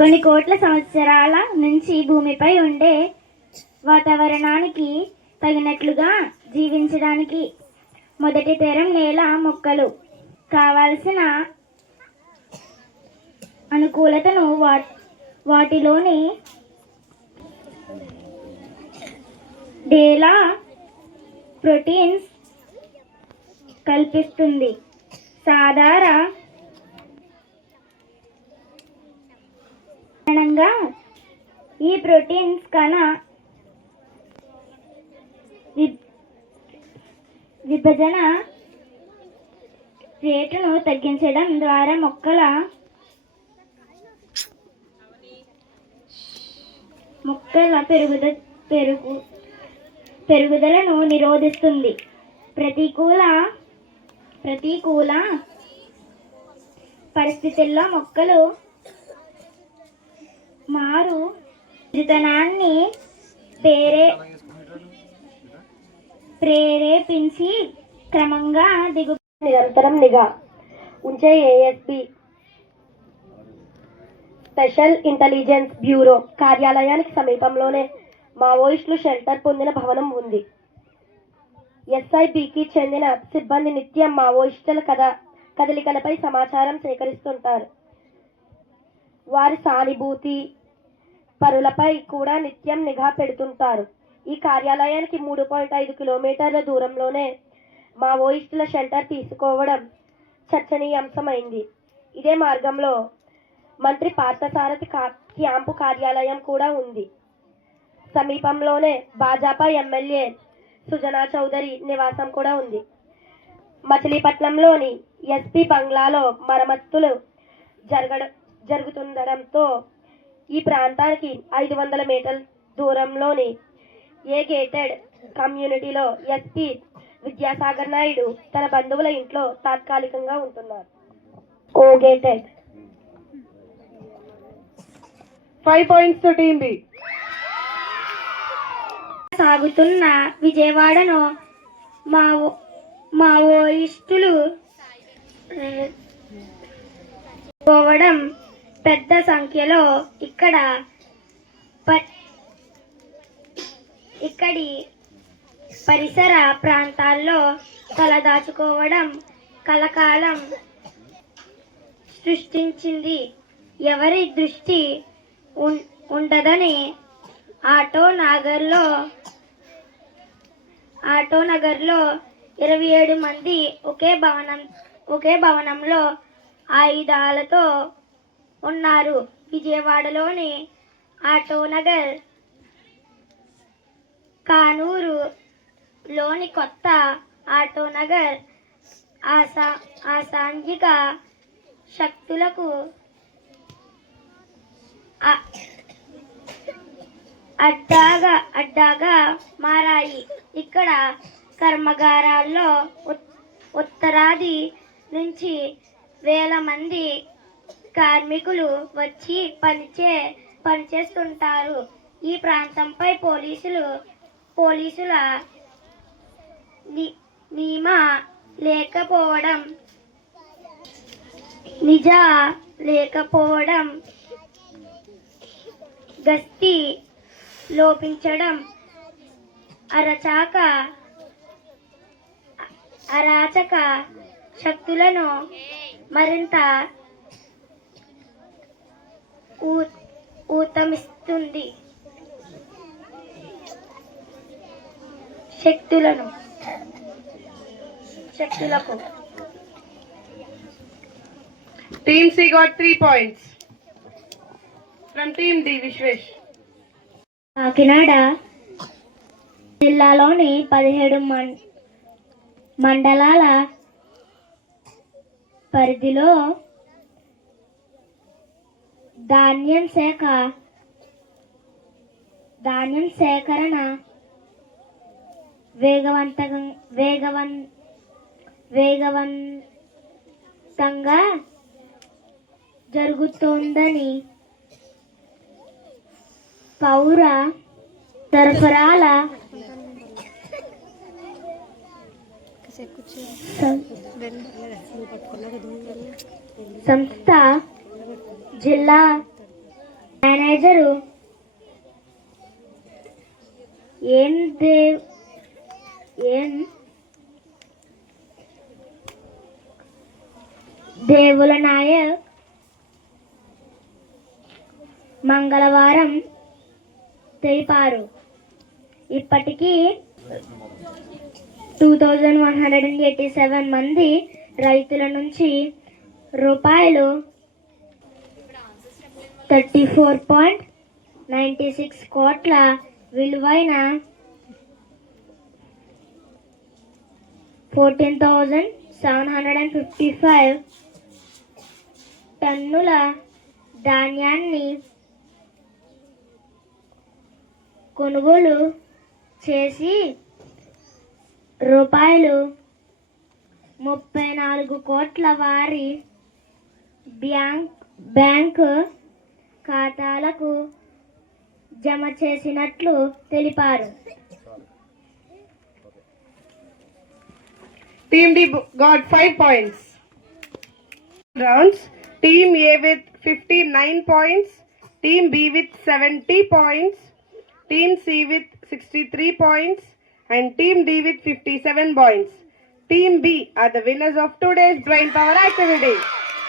కొన్ని కోట్ల సంవత్సరాల నుంచి భూమిపై ఉండే వాతావరణానికి తగినట్లుగా జీవించడానికి మొదటి తరం నేల మొక్కలు కావాల్సిన అనుకూలతను వాటిలోని డేలా ప్రోటీన్స్ కల్పిస్తుంది. సాధారణంగా ఈ ప్రోటీన్స్ కణ విభజన రేటును తగ్గించడం ద్వారా మొక్కల పెరుగుదలను నిరోధిస్తుంది. ప్రతికూల పరిస్థితుల్లో మొక్కలు మారు విత్తనాన్ని ప్రేరేపించి క్రమంగా నిరంతరం నిఘా ఉంచే ఏఎస్బి స్పెషల్ ఇంటెలిజెన్స్ బ్యూరో కార్యాలయానికి సమీపంలోనే మావోయిస్టులు షెల్టర్ పొందిన భవనం ఉంది. ఎస్ఐబికి చెందిన సిబ్బంది నిత్యం మావోయిస్టుల కదలికలపై సమాచారం సేకరిస్తుంటారు. వారి సానుభూతి పరులపై కూడా నిత్యం నిఘా పెడుతుంటారు. ఈ కార్యాలయానికి 3.5 కిలోమీటర్ల దూరంలోనే మావోయిస్టుల షెల్టర్ తీసుకోవడం చర్చనీయాంశమైంది. ఇదే మార్గంలో మంత్రి పార్థసారథి క్యాంపు కార్యాలయం కూడా ఉంది. సమీపంలోనే భాజపా ఎమ్మెల్యే సుజనా చౌదరి నివాసం కూడా ఉంది. మచిలీపట్నంలోని ఎస్పీ బంగ్లాలో మరమ్మతులు జరుగుతుండడంతో ఈ ప్రాంతానికి 500 మీటర్ల దూరంలోని ఏ గేటెడ్ కమ్యూనిటీలో ఎస్పీ విద్యాసాగర్ నాయుడు తన బంధువుల ఇంట్లో తాత్కాలికంగా ఉంటున్నారు. ఓ gated 5 points to team B. సాగుతున్న విజయవాడను మావోయిస్టులు పోవడం పెద్ద సంఖ్యలో ఇక్కడి పరిసర ప్రాంతాల్లో తలదాచుకోవడం కలకాలం సృష్టించింది. ఎవరి దృష్టి ఉండదని ఆటో నగర్లో 27 మంది ఒకే భవనంలో ఆయుధాలతో ఉన్నారు. విజయవాడలోని ఆటోనగర్, కానూరులోని కొత్త ఆటోనగర్ అసాంఘిక శక్తులకు అడ్డాగా మారాయి. ఇక్కడ కర్మాగారాల్లో ఉత్తరాది నుంచి వేల మంది కార్మికులు వచ్చి పనిచేస్తుంటారు. ఈ ప్రాంతంపై పోలీసుల నిఘా లేకపోవడం, గస్తీ లోపించడం, అరాచక శక్తులను మరింత ఊతమిస్తుంది. శక్తులకు Team C got 3 points. From Team D, Vishwesh. Kakinada జిల్లాలోని 17 మండలాల పరిధిలో ధాన్యం సేకరణ వేగవంతంగా జరుగుతోందని పౌర సరఫరాల సంస్థ జిల్లా మేనేజరు ఏం దేవుల నాయక్ మంగళవారం తెలిపారు. ఇప్పటికీ 2187 మంది రైతుల నుంచి రూపాయలు 34.96 కోట్ల విలువైన 14,755 టన్నుల ధాన్యాన్ని కొనుగోలు చేసి రూపాయలు 34 కోట్ల వారి బ్యాంకు ఖాతాలకు జమ చేసినట్లు తెలిపారు. Team D got 5 points. Rounds. Team A with 59 points. Team B with 70 points. Team C with 63 points. And Team D with 57 points. Team B are the winners of today's Brain Power activity.